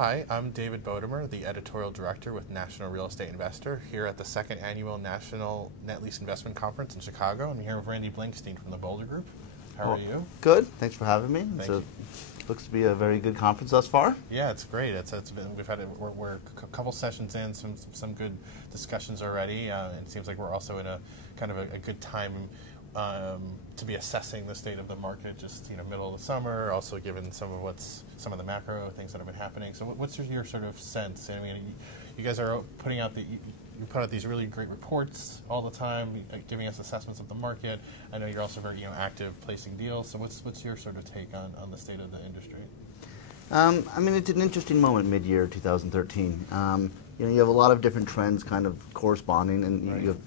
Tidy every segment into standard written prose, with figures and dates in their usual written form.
Hi, I'm David Bodemer, the editorial director with National Real Estate Investor, here at the second annual National Net Lease Investment Conference in Chicago. I'm here with Randy Blankstein from the Boulder Group. How are you? Good. Thanks for having me. Thank you. Looks to be a very good conference thus far. Yeah, it's great. We're a couple sessions in, some good discussions already. It seems like we're also in a kind of a good time to be assessing the state of the market, just middle of the summer. Also, given some of the macro things that have been happening. So, what's your sort of sense? I mean, you guys are putting out you put out these really great reports all the time, giving us assessments of the market. I know you're also very active placing deals. So, what's your sort of take on the state of the industry? I mean, it's an interesting moment mid-year 2013. You have a lot of different trends kind of corresponding, and Right. you have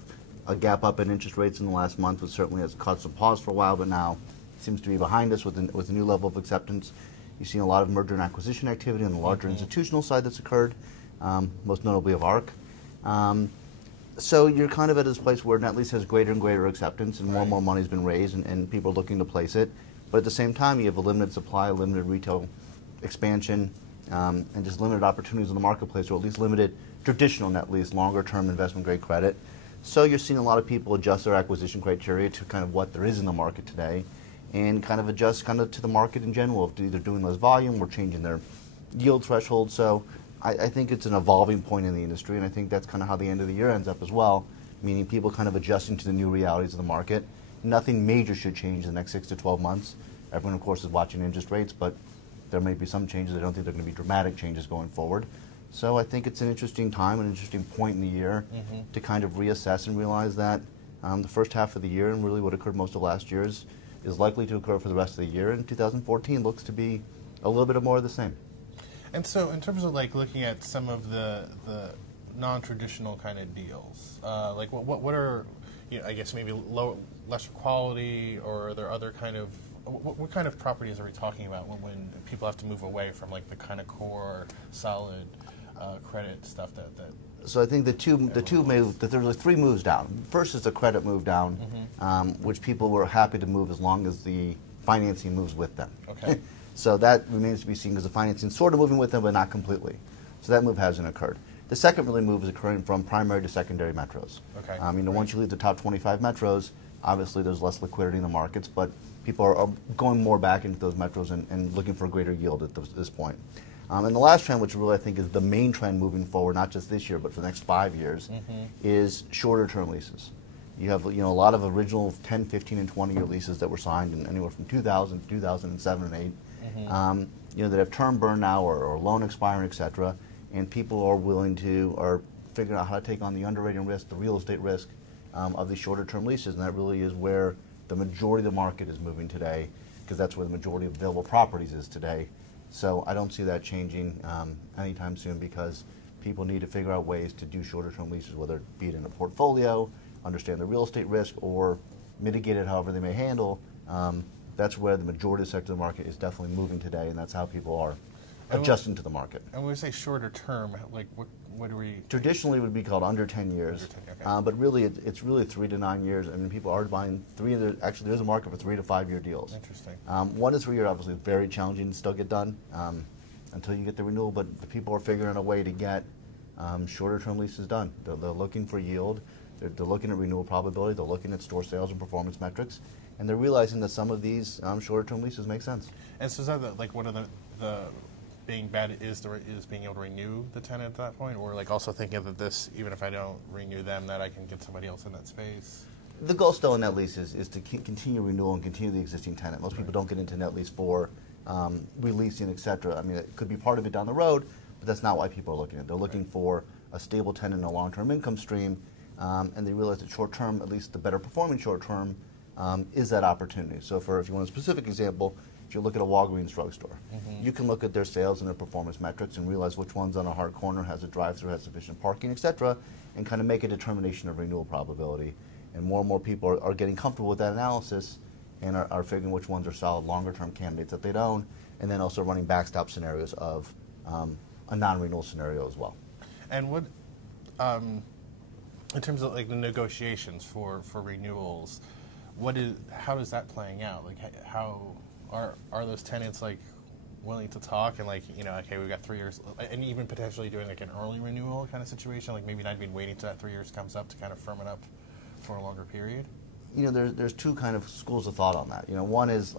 a gap up in interest rates in the last month, which certainly has caused some pause for a while, but now seems to be behind us with a new level of acceptance. You've seen a lot of merger and acquisition activity on the larger institutional side that's occurred, most notably of ARC. So you're kind of at this place where net lease has greater and greater acceptance, and more and more money has been raised, and people are looking to place it. But at the same time, you have a limited supply, limited retail expansion, and just limited opportunities in the marketplace, or at least limited traditional net lease, longer-term investment-grade credit. So you're seeing a lot of people adjust their acquisition criteria to kind of what there is in the market today, and kind of adjust kind of to the market in general, of either doing less volume or changing their yield threshold. So I think it's an evolving point in the industry, and I think that's kind of how the end of the year ends up as well, meaning people kind of adjusting to the new realities of the market. Nothing major should change in the next 6 to 12 months. Everyone, of course, is watching interest rates, but there may be some changes. I don't think there are going to be dramatic changes going forward. So I think it's an interesting time, an interesting point in the year to kind of reassess and realize that the first half of the year, and really what occurred most of last year, is likely to occur for the rest of the year, and 2014 looks to be a little bit more of the same. And so, in terms of looking at some of the non-traditional kind of deals, what are I guess maybe lesser quality, or are there other kind of what kind of properties are we talking about when people have to move away from the kind of core solid credit stuff that So I think there's 3 moves down. First is the credit move down, which people were happy to move as long as the financing moves with them. Okay. So that remains to be seen, because the financing is sort of moving with them, but not completely. So that move hasn't occurred. The second really move is occurring from primary to secondary metros. Okay. Once you leave the top 25 metros, obviously there's less liquidity in the markets, but people are going more back into those metros and looking for a greater yield at this point. And the last trend, which really I think is the main trend moving forward, not just this year, but for the next 5 years, is shorter-term leases. You have a lot of original 10, 15, and 20-year leases that were signed in anywhere from 2000 to 2007 and 8, that have term burn now or loan expiring, et cetera, and people are figuring out how to take on the underwriting risk, the real estate risk of these shorter-term leases, and that really is where the majority of the market is moving today, because that's where the majority of available properties is today. So I don't see that changing anytime soon, because people need to figure out ways to do shorter-term leases, whether it be in a portfolio, understand the real estate risk, or mitigate it however they may handle. That's where the majority of the sector of the market is definitely moving today, and that's how people are adjusting to the market. And when we say shorter term, what do we... Traditionally, it would be called under 10 years, Under 10, okay. but really it's really 3 to 9 years. I mean, people are buying actually there's a market for 3 to 5 year deals. Interesting. 1 to 3 year obviously is very challenging to still get done until you get the renewal, but the people are figuring out a way to get shorter term leases done. They're looking for yield, they're looking at renewal probability, they're looking at store sales and performance metrics, and they're realizing that some of these shorter term leases make sense. And so is that one of the being bad is being able to renew the tenant at that point, or also thinking that this, even if I don't renew them, that I can get somebody else in that space? The goal still in net lease is to continue renewal and continue the existing tenant. Most people don't get into net lease for releasing, et cetera. I mean, it could be part of it down the road, but that's not why people are looking at it. They're looking for a stable tenant and a long-term income stream, and they realize that short-term, at least the better performing short-term, is that opportunity. So if you want a specific example, if you look at a Walgreens drugstore, you can look at their sales and their performance metrics and realize which one's on a hard corner, has a drive-through, has sufficient parking, et cetera, and kind of make a determination of renewal probability. And more people are getting comfortable with that analysis and are figuring which ones are solid longer-term candidates that they'd own, and then also running backstop scenarios of a non-renewal scenario as well. And what, in terms of the negotiations for renewals, how is that playing out? How are those tenants willing to talk and, like, you know, okay, we've got 3 years, and even potentially doing like an early renewal kind of situation, like maybe not even waiting till that 3 years comes up to kind of firm it up for a longer period? You know, there's two kind of schools of thought on that. You know, one is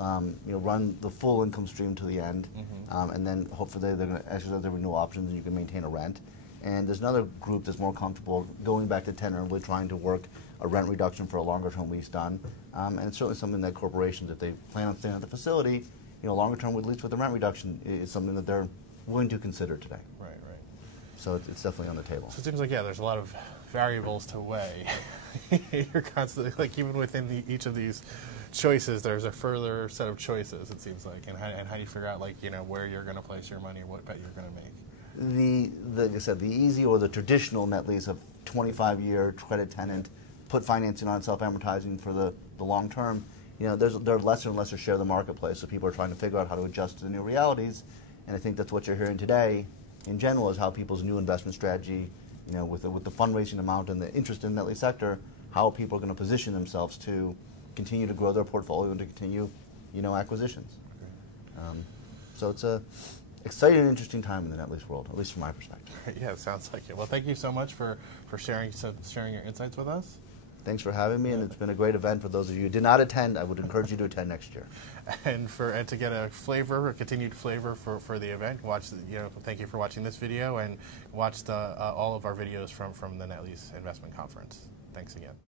you know, run the full income stream to the end, and then hopefully they're going to exercise their renewal options and you can maintain a rent. And there's another group that's more comfortable going back to tenor and really trying to work a rent reduction for a longer term lease done. And it's certainly something that corporations, if they plan on staying at the facility, you know, longer term with lease with a rent reduction is something that they're willing to consider today. Right. So it's definitely on the table. So it seems like, yeah, there's a lot of variables to weigh. You're constantly, like, even within each of these choices, there's a further set of choices, it seems like. And how do you figure out, like, you know, where you're going to place your money, what bet you're going to make? Like I said, the easy or the traditional net lease of 25-year credit tenant, put financing on self-amortizing for the long term, you know, there are lesser and lesser share of the marketplace, so people are trying to figure out how to adjust to the new realities, and I think that's what you're hearing today in general is how people's new investment strategy, you know, with the fundraising amount and the interest in the net lease sector, how people are going to position themselves to continue to grow their portfolio and to continue, you know, acquisitions. Okay. So it's a exciting and interesting time in the net lease world, at least from my perspective. Yeah, it sounds like it. Well, thank you so much for sharing your insights with us. Thanks for having me, and it's been a great event. For those of you who did not attend, I would encourage you to attend next year. And to get a continued flavor for the event, thank you for watching this video and watch all of our videos from the Net Lease Investment Conference. Thanks again.